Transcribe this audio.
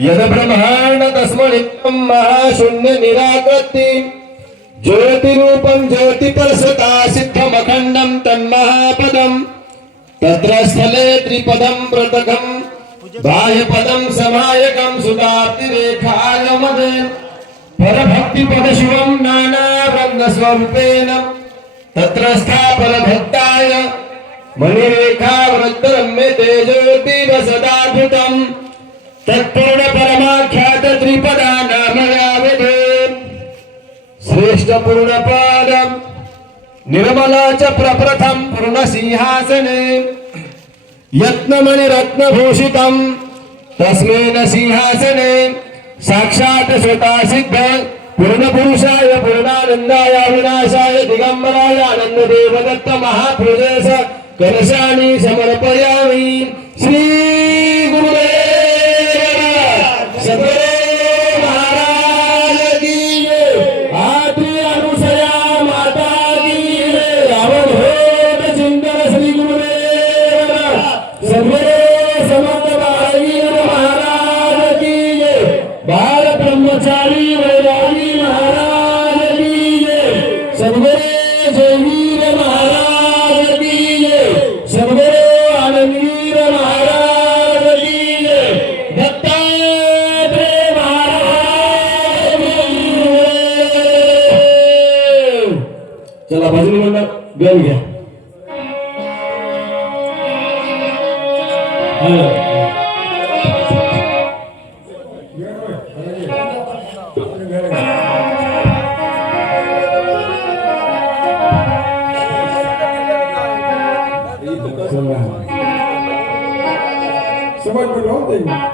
यद ब्रह्मांड तस्मनित्यं महाशून्य निराकृति ज्योतिरूपं ज्योतिप्रसता सिद्धमखण्डं तन्महापदम् तत्र स्थले त्रिपदं पृथकम् बाह्यपदं समायकं सुताप्तिरेखागमदे परभक्तिपदशिवं नानावृन्दस्वरूपेण तत्र स्थापरभक्ताय मणिरेखावृत्तरम्य तेजोतिव तत्पूर्ण परमाख्यात त्रिपदा नामयावधे. श्रेष्ठ श्रेष्ठपूर्णपादम् निर्मला च प्रप्रथम पूर्णसिंहासने यत्नमणिरत्नभूषितम् तस्मेन सिंहासने. साक्षात् स्वतः सिद्ध पूर्णपुरुषाय पूर्णानन्दाय विनाशाय दिगम्बराय आनन्ददेव दत्त महापुरुष कलशानि समर्पयामि. श्री बाल ब्रह्मचारी वैरागी महाराज की जय। जयवीर महाराज की जय। आनंदवीर महाराज की दत्तात्रेय महाराज. चला, भजनी मंडळ बेल घ्या। Somebody belong to you.